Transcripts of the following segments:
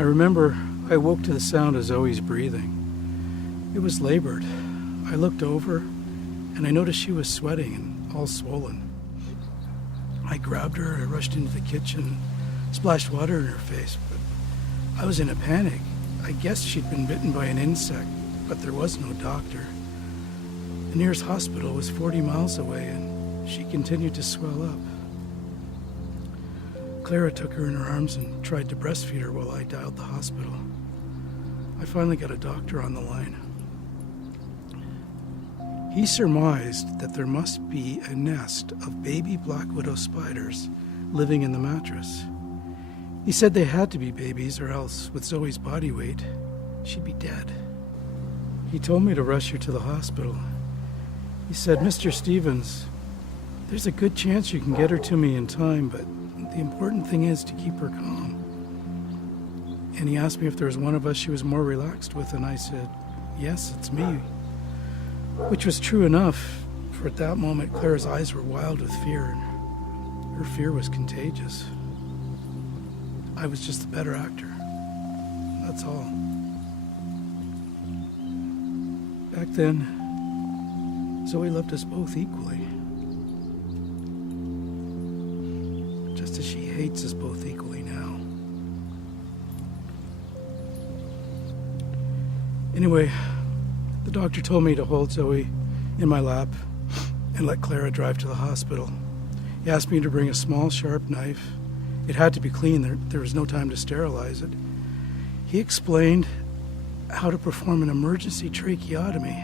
I remember I woke to the sound of Zoe's breathing. It was labored. I looked over, and I noticed she was sweating and all swollen. I grabbed her, I rushed into the kitchen, splashed water in her face, but I was in a panic. I guessed she'd been bitten by an insect, but there was no doctor. The nearest hospital was 40 miles away, and she continued to swell up. Clara took her in her arms and tried to breastfeed her while I dialed the hospital. I finally got a doctor on the line. He surmised that there must be a nest of baby black widow spiders living in the mattress. He said they had to be babies, or else, with Zoe's body weight, she'd be dead. He told me to rush her to the hospital. He said, "Mr. Stevens, there's a good chance you can get her to me in time, but the important thing is to keep her calm." And he asked me if there was one of us she was more relaxed with, and I said, "Yes, it's me." Which was true enough, for at that moment Clara's eyes were wild with fear, and her fear was contagious. I was just the better actor. That's all. Back then, Zoe loved us both equally. Just as she hates us both equally now. Anyway, the doctor told me to hold Zoe in my lap and let Clara drive to the hospital. He asked me to bring a small, sharp knife. It had to be clean. There was no time to sterilize it. He explained how to perform an emergency tracheotomy,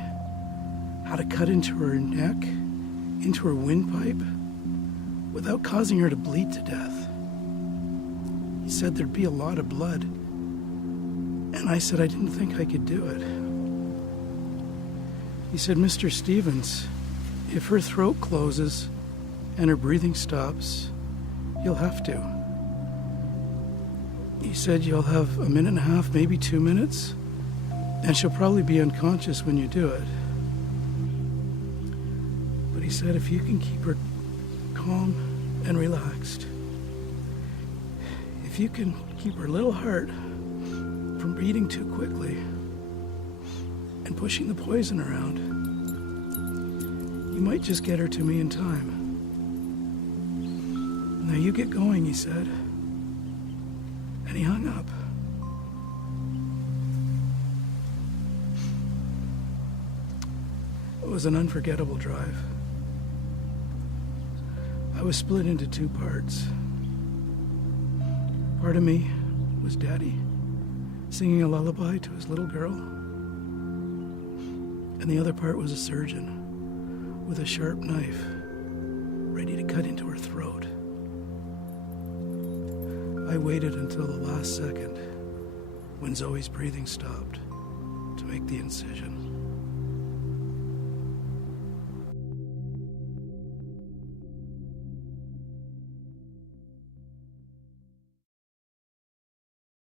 how to cut into her neck, into her windpipe, without causing her to bleed to death. He said there'd be a lot of blood, and I said I didn't think I could do it. He said, "Mr. Stevens, if her throat closes and her breathing stops, you'll have to." He said, "You'll have a minute and a half, maybe 2 minutes, and she'll probably be unconscious when you do it. But he said, if you can keep her calm and relaxed, if you can keep her little heart from beating too quickly and pushing the poison around, you might just get her to me in time. Now you get going," he said. And he hung up. It was an unforgettable drive. I was split into two parts. Part of me was Daddy, singing a lullaby to his little girl. And the other part was a surgeon with a sharp knife, ready to cut into her throat. I waited until the last second, when Zoe's breathing stopped, to make the incision.